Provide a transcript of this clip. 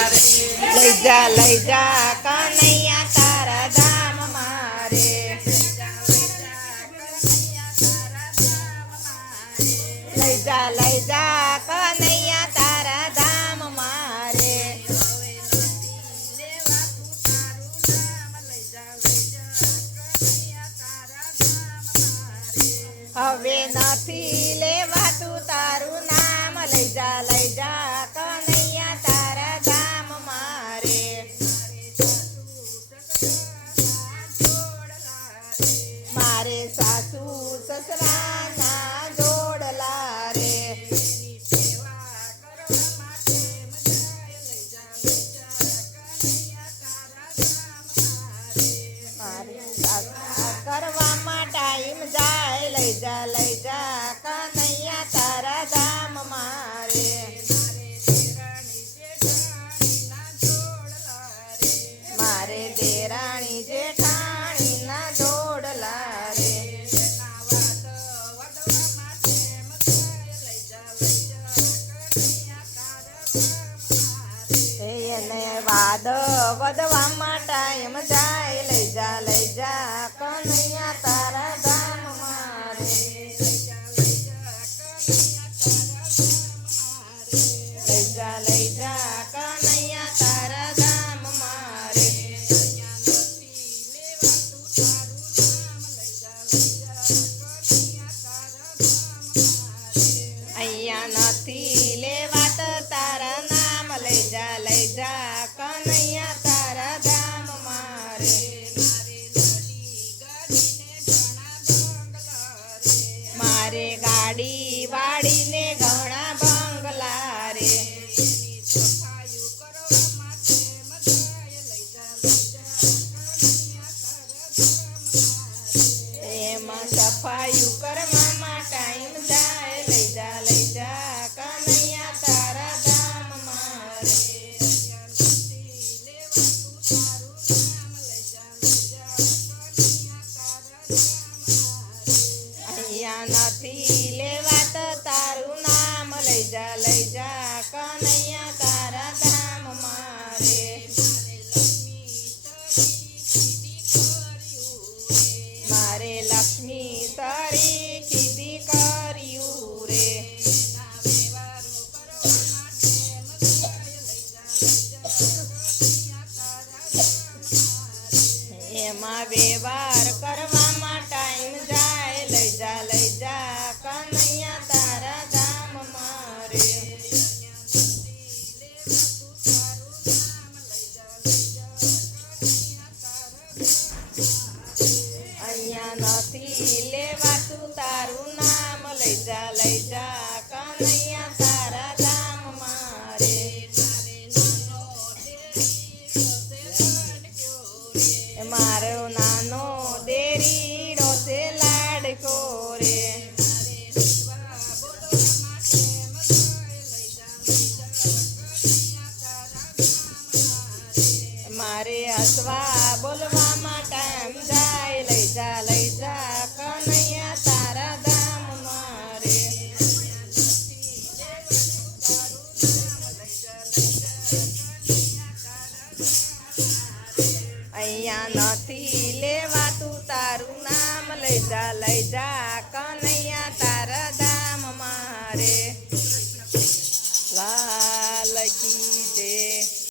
લઈ જા કનૈયા તારા ધામ મારે લઈ જા કનૈયા તારા ધામ મારે હવે નથી લેવાતું તારું નામ લઈ જા કનૈયા તારા ધામ મારે મારે સાસુ સસરાના જોડલા રે કરવામાં ટાઈમ જાય લઈ જા કનૈયા તારા ધામ મારે મારે દેરાણી જેઠાણી ના જોડલા રે એને વાદ વધવામાં ટાઈમ જાય લઈ જા કનૈયા તારા ધામ મારે લઈ જા કનૈયા તારા ધામ મારે અહીંયા નથી લેવાત તારા નામ લઈ જા કનૈયા તારા ધામ મારે મારે ગાડી વાળીને ઘણા બંગલા રે એમાં સફાયું કરવામાં ટાઈમ જાય લઈ જા કનૈયા તારા ધામ મારે અહીંયા નથી લેવાત તારું નામ લઈ જા કનૈયા તારા ધામ મારે મારે લક્ષ્મી તારી કીધી કર્યું રે એમાં વ્યવહાર કરવામાં ટાઈમ જાય લઈ જા કનૈયા તારા ધામ મારે અહીંયા નથી લેવાતું તારું નામ લઈ જા કનૈયા તારા ધામ મારે મારો નાનો દેરીડો છે લાડકો રે મારે હસવા બોલવામાં ટાઈમ જાય લઈ જા કનૈયા તારા ધામ મારે અહીંયા નથી